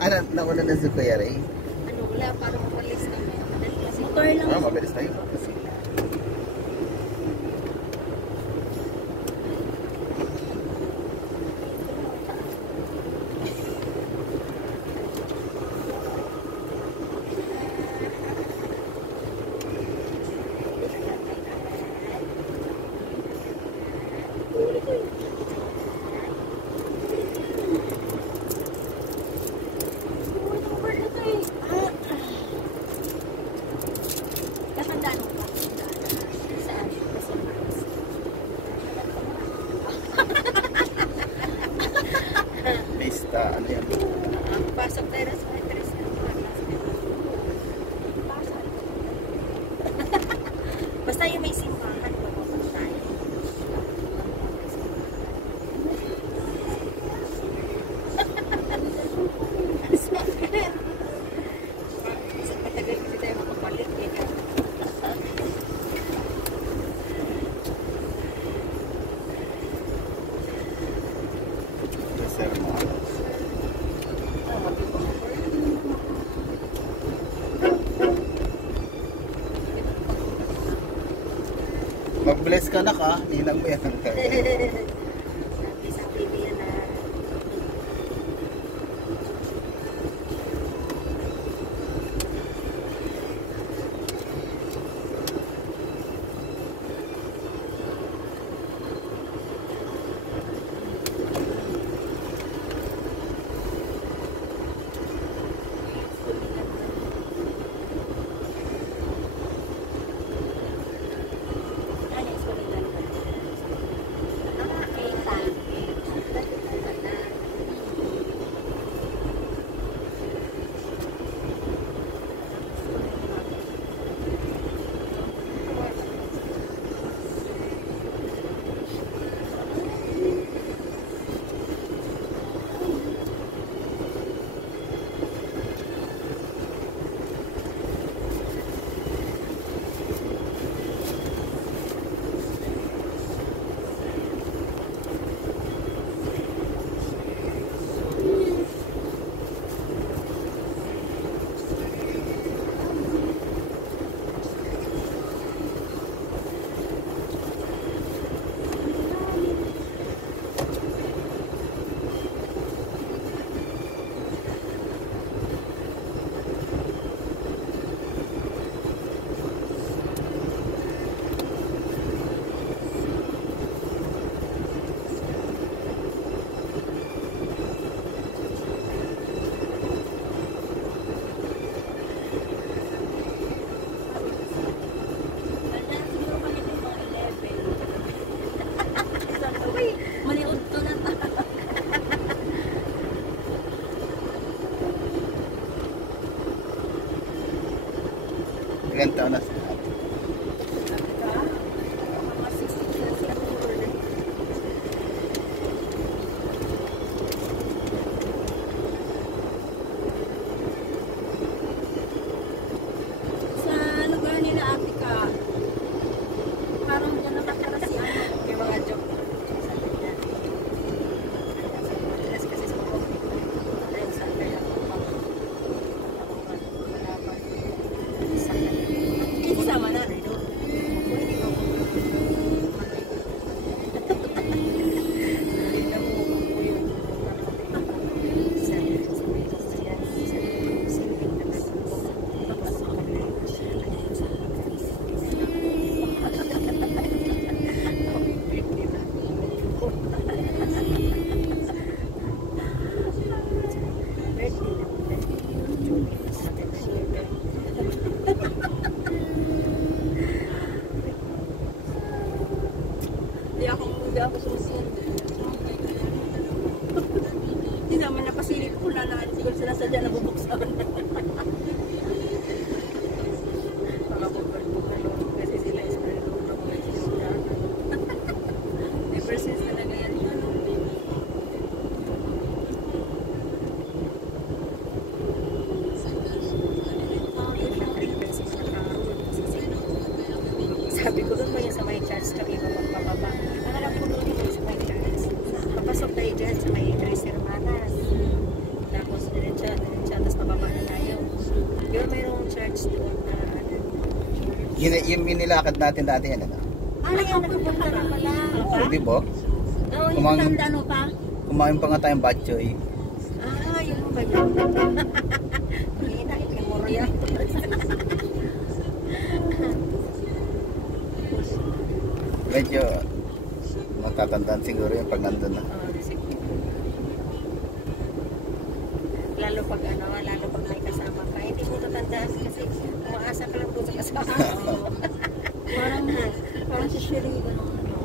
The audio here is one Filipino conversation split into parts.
Ano, nauna na si Kuya Ray? Ano, wala, para mapalis kami. Motor lang. Ah, mabilis na yun. Pista, ano yan? Pasok tayo sa matris. Basta yung may simbahan, pupunta tayo. Sa patagal kasi tayo makapalik eh. Mag-bless ka na ka, ninang mo yan. Sabi sa TV yan na. Ilan taon na siya? Sa lugar nila Africa, parang dyan nakatara si ano, may mga joke. Kasi sa mga ayun, saan kaya sama na rin. Hindi ako susunod. Hindi naman napasilip ko na siguro sinasadya na bubuksan. Mga bukal-bukal kasi sila is malulunok na sila. Ever since talaga yan. Sabi ko doon mo yung sa may church kami magpapababa. Nangarap ko doon yung sa may church. Papasok tayo dyan sa may Tres Hermanas. Tapos diretso doon na ano. Yung binilakad natin dati yan, ano? Ano yan, nakapunta na pala. Oo, di ba? Oo, yung Kumang- tanda ano pa? Kumain pa nga tayong batchoy. Ah, yun ba yun? Mahina, memorya. Medyo matatandaan siguro yung pag nandun na. Sige. Lalo pag ano, lalo pag may kasama ka. Hindi mo tatandaan kasi umaasa ka lang doon sa kasama. Parang si Sherry ganun ano.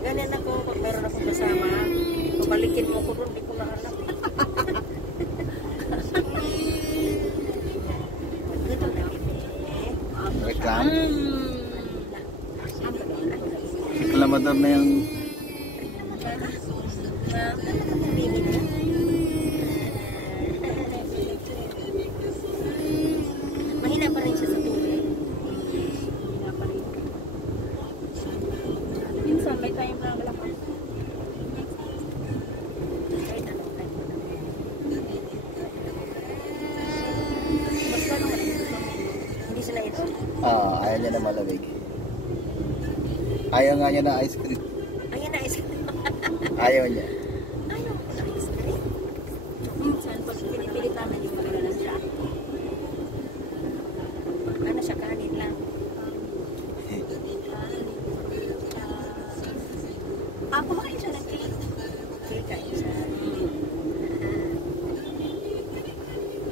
Ganyan ako, pag meron akong kasama, pabalikin mo ko doon, hindi ko na alam. Dito na. Reklam. Reklamador na yung Mahina pa rin siya sa tubig. Mahina pa rin. Minsan may time na malakas. Kahit ano, kahit ano. Basta naman, hindi sila ito. ayaw niya na malamig. Ayaw nga niya na ice cream. Ayan na, isa. Ayaw niya. Ayaw ko na ice cream. Minsan pag pinipilitan na yung magalalan siya. Ano siya, kanin lang. Kumakain siya ng cake. Okay, kain siya.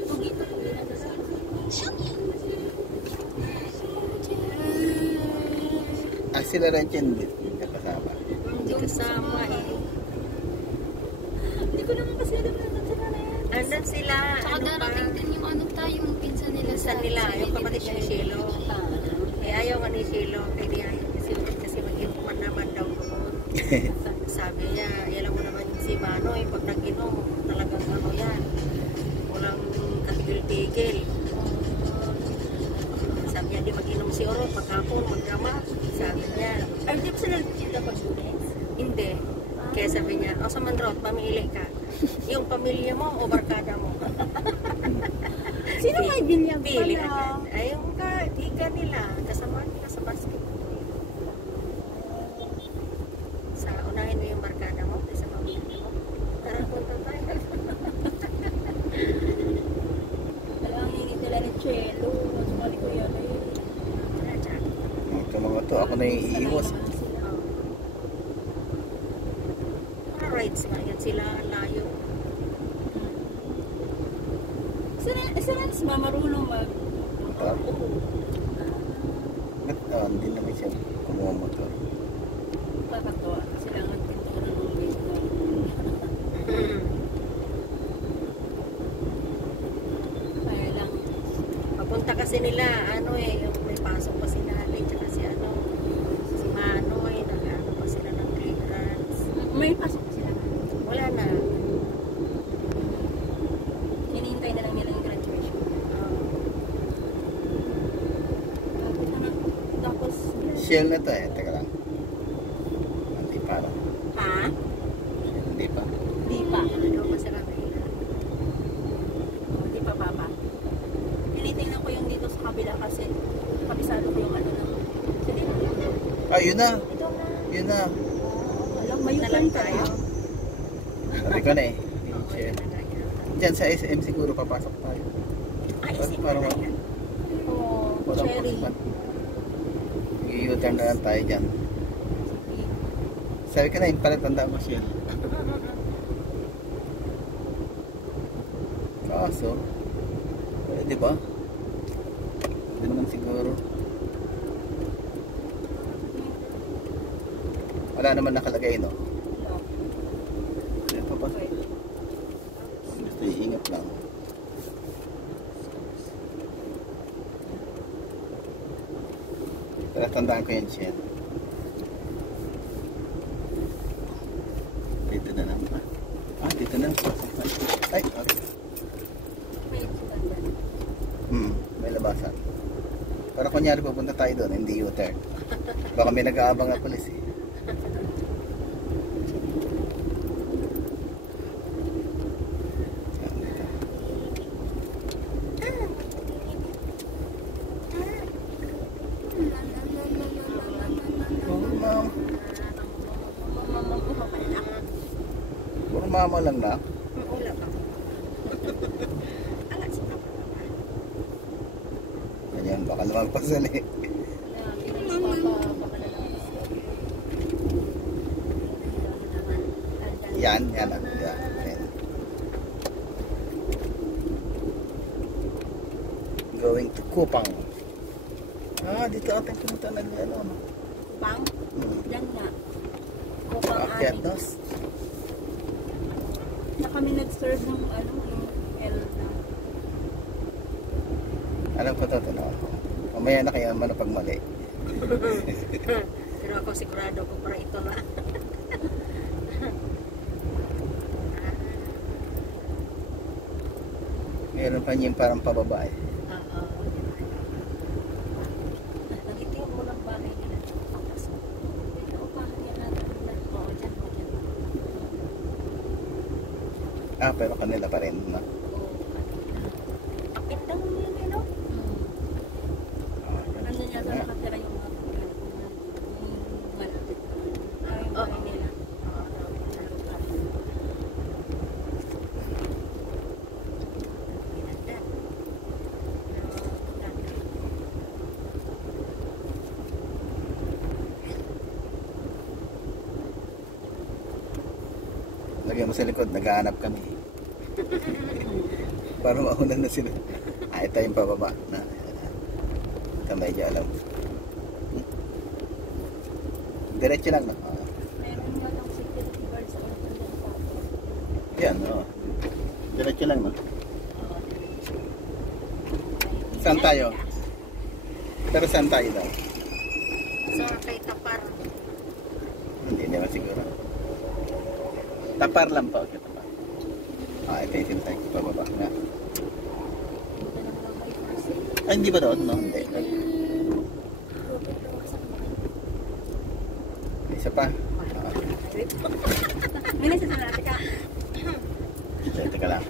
Tugi pa tugi na sa Sila rin hindi kasama. Hindi kasama eh. Hindi ko naman kasi alam na sila na yan. Andun sila, Saka ano pa, darating din yung ano tayo, yung pinsan nila sa nila, yung kapatid niya ni Shelo. Eh, ayaw nga ni Shelo, kaya di ayaw kasi mag-inuman naman daw noon. Sabi niya, alam mo naman si Manoy, pag nag-inom, talagang ano yan, walang katigil-tigil. Sabi niya, di mag-inom si Oro, pagkapon, magkama. Sabi niya, Ay, di ba sila nagtitinda pag lunes? hindi. Kaya sabi niya, o sa Manrot, pamili ka. Yung pamilya mo o barkada mo. Sino may binyag Pili pala? agad. Ay, yung kaiga nila, kasama nila sa basketball. Sa unahin mo yung barkada mo, sa pamilya mo. Tara, punta tayo. Wala ang hingit nila ni Chelo. Mas mali ko yan eh. Ito mga to, ako na yung iiwas. Mga rides nga yan sila, layo. Sila mas marunong mag... Hindi naman siya kumuha motor. Kakatawa. Sila ang pintura ng baseball. Kaya lang. Papunta kasi nila, ano eh, yung may pasok pa si Nanay, tsaka si ano, si Manoy, nag-ano pa sila ng clearance. May pasok pa sila. Wala na. Hinihintay na lang nila yung graduation. Tapos, Shell na to eh, teka lang. Hindi pa lang. Ha? Hindi pa. di pa. Ano pa sila nila? Di pa papa. Tinitingnan ko yung dito sa kabila kasi kabisado ko yung ano na. Sige na. Ah, yun na. Ito na. Yun na. Alam, may Na lang turn tayo. Sabi ko na eh. Oo, Shell. yun na lang yan. Diyan sa SM siguro papasok tayo. Ay, isip Parang na yan. Oh, walang cherry. paspan. I-U-turn na lang tayo dyan. Sabi ko na yun pala, tanda mo Shell. Kaso, di ba? Doon naman siguro. Wala naman nakalagay, no? Ito pa. Basta iingat lang. Pero tandaan ko yan siya. Dito na lang ba? Dito na. Ay, okay. May labasan. Para kunyari pupunta tayo doon, hindi U-turn. Baka may nag-aabang na pulis eh. Sumama lang na. Wala pa. Alam siya pa. Ganyan, baka lumagpasali. Yan. Yan. Going to Kupang. Dito atin pumunta na ano. Bang? Hmm. Yan nga. Kupang Akyat, no? Annex. Na kami nag-serve ng yung L na. Alam ko to, no? Mamaya na kaya man pag mali. Pero ako sigurado ko para ito na. Meron pa niya yung parang pababa eh. Oo. Ito yung unang bahay nila. Tapos, ito upahan niya natin. Oo, dyan. Pero kanila pa rin, no? Pindang mo yun, no? Ano niya sa nakatira yung mga malapit. Yung bahay nila. Lagyan mo sa likod, naghahanap kami. Para maunan na sila. Ito yung pababa na. Ito medyo alam. Diretso lang, no? Meron nga ng security guard sa open ng tapos. Yan, no? Diretso lang, no? Saan tayo? Pero saan tayo daw? So, kay Tapar. Hindi naman siguro. Tapar lang po. Tapar. Ito yung sintay ko pababa na. Hindi ba doon? No? Hindi. Isa pa. May nasasalati ka. Teka lang.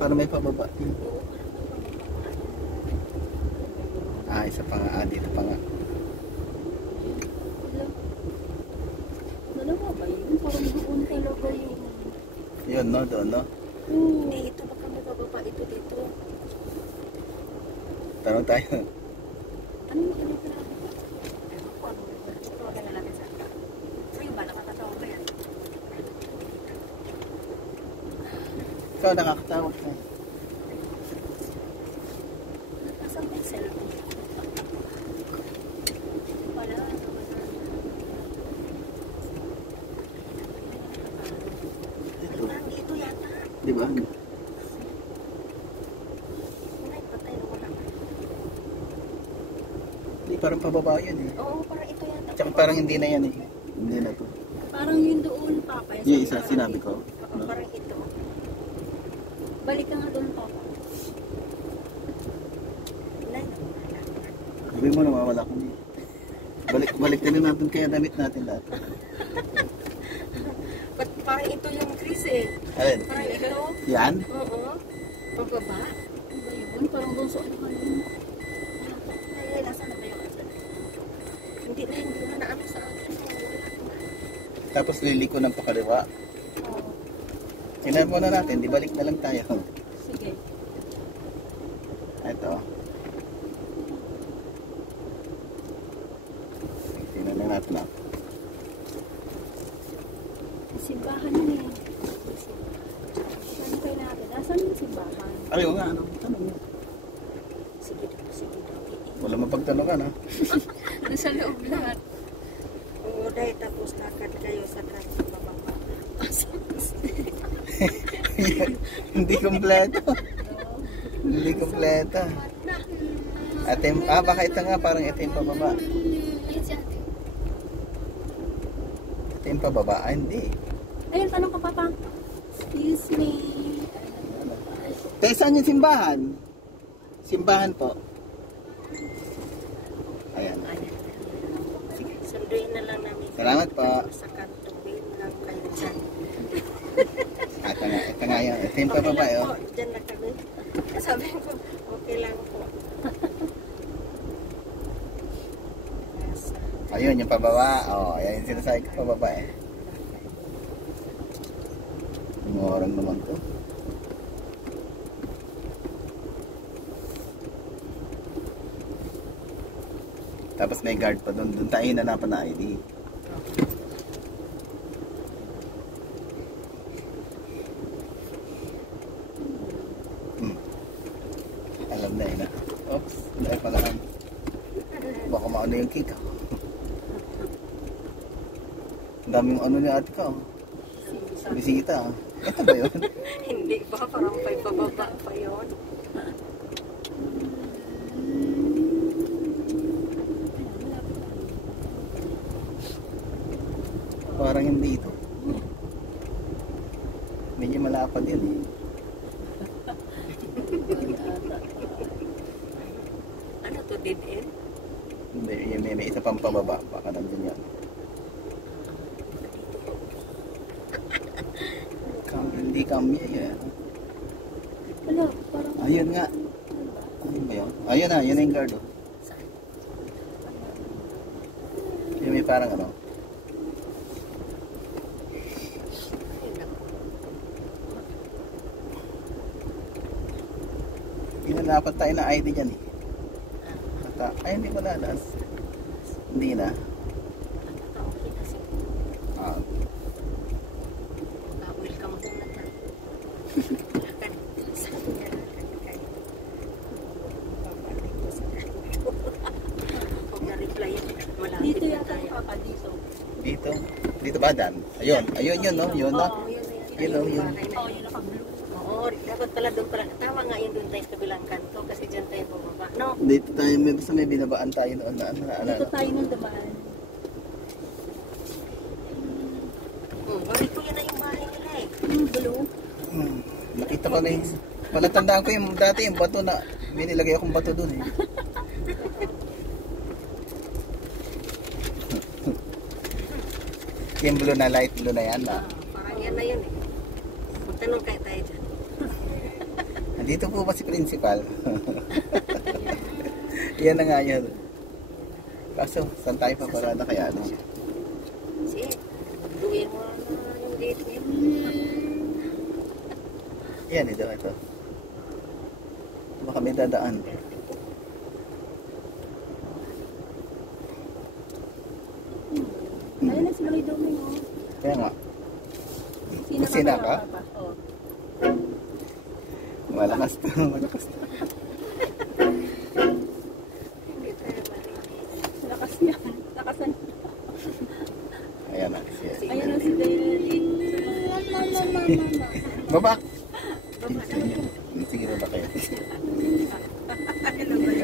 Para may pababa. Isa pa nga. Dito pa nga. Dalawa ba yun? Parang doon talaga yun. Yun, no? Doon, no? Hindi, ito baka may bababa ito dito. Tanong tayo. Ano yung pinagkala? Tawagan na natin sa akin. Sa'yo ba? Nakakatawa ba yan? Ikaw nakakatawag ka. Nasaan ba yung cellphone? Wala. Ito yata. Di ba? Wala, patay na wala. Hindi, parang pababa yun eh. Oo, parang ito yata. Tsaka parang hindi na yan eh. Hindi na to. Parang yun doon, Papa. Yung isa, sinabi ko. Oo, parang ito. Balik ka nga doon, Papa. Wala. Sabi mo, nawawala kami. Balik na rin natin kaya damit natin lahat. Ba't parang ito yung Chris eh? Alin? Parang ito? Yan? Oo. Pababa? Ano ba yun? Parang doon sa ano yun. Ay, nasa na ba yung asan? Hindi na naano sa akin. Tapos liliko ng pakaliwa. Oo. Tingnan muna natin, di balik na lang tayo. Sige. Ito. Tingnan na natin ah. Simbahan yun eh. Saan kayo natin? Nasaan yung simbahan? Ayaw nga, ano? Tanong mo. Sige daw. Wala mapagtanungan ha. Nasa loob lahat. Oo, dahil tapos lakad kayo sa truck sa bababa. Hindi kompleto. Hindi kompleto. Baka ito nga, parang ito yung pababa. Ayun si ate. Ito yung pababa. Hindi. Ayun, tanong ka, Papa. Excuse me. Tayo saan yung simbahan? Simbahan po. Ayan. Sige, sunduin na lang namin. Salamat po. Sa kantuin lang kayo dyan. Ito nga yun. Ito yung pababa lang yun. po, dyan na kami. Sabi ko, okay lang po. Ayun, yung pababa. Ayan yung sinasabi ko pababa eh. Orang naman to. Tapos may guard pa doon. Doon tayo hinanapan na ID. Alam na yun. Oops, dahil pala lang. Baka maano yung cake. Ang daming ano ni ate ka. Bisita. Ito ba yun? Hindi ba? Parang may pababa pa yun. Parang hindi ito. Medyo malapad yun eh. Ano to, dead end? May isa pang pababa. Baka nandun yan. Hindi kami yan. Wala, parang... Ayun nga. Ano ba yun? Ayun na, yun na yung guard. Oh. Yung may parang ano. Dapat tayo na ID dyan eh. Ay, hindi pala. Hindi na. Ah. Welcome home na tayo. Huwag na-reply yan. Malapit Dito na yata tayo. yung papa dito. Dito. Dito ba, Dan? Ayun. Ayun yun, no? Yun na. Oo, yun na yan. Yun, oh, yun. Oo, yung naka-blue. Oo, dapat pala doon pala. Tama nga yun doon tayo sa kabilang kanto kasi dyan tayo bumaba. No? Dito tayo, may binabaan tayo noon na Dito tayo nung dumaan. Balik ko yun na yung bahay nila eh. Blue. Nakita ko na yung... Palatandaan ko yung dati yung bato na... May nilagay akong bato dun eh. Yung blue na light blue na yan na. Parang yan na yun eh. Magtanong kayo tayo dyan. Nandito po ba si principal? Yan na nga yun. Kaso, saan tayo paparada kaya? Ano? Sige, duhin mo na yung gate niya. Yan, ito. Baka may dadaan. Ayun na si Lloyd Domingo. Kaya nga, Sina ka? Papa? Oo. malakas to. Malakas to. Lakas niya. Lakasan. Ayan na. Ayun na si Daddy. Babak! Sige, babak kayo.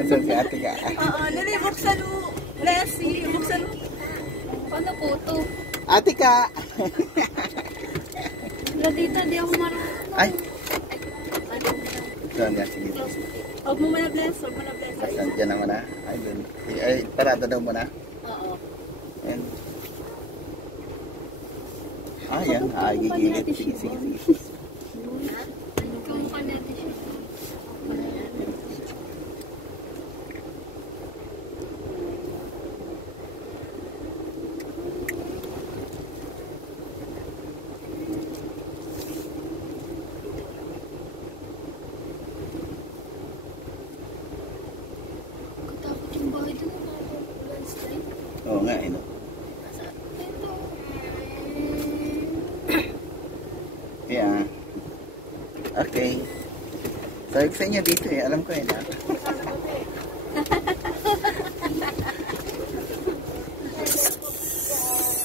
Saan si ate ka? Oo, Lili, buksan mo. Leslie, buksan mo. Paano po to? Ate ka! Wala dito, di ako marunong. Ay! Saan yan? Sige. Huwag mo muna bless. Huwag mo na bless. Saan dyan naman na? Ay, dun. Ay, parada daw mo na. Oo. Ayan. Ah, yan. Ah, gigilid. Sige. Kamukha natin siya. Katakot yung bahay doon. Landslide. Oo nga, eh, no? Ito. Yeah. Okay. Sabi ko sa inyo dito eh. Alam ko eh na.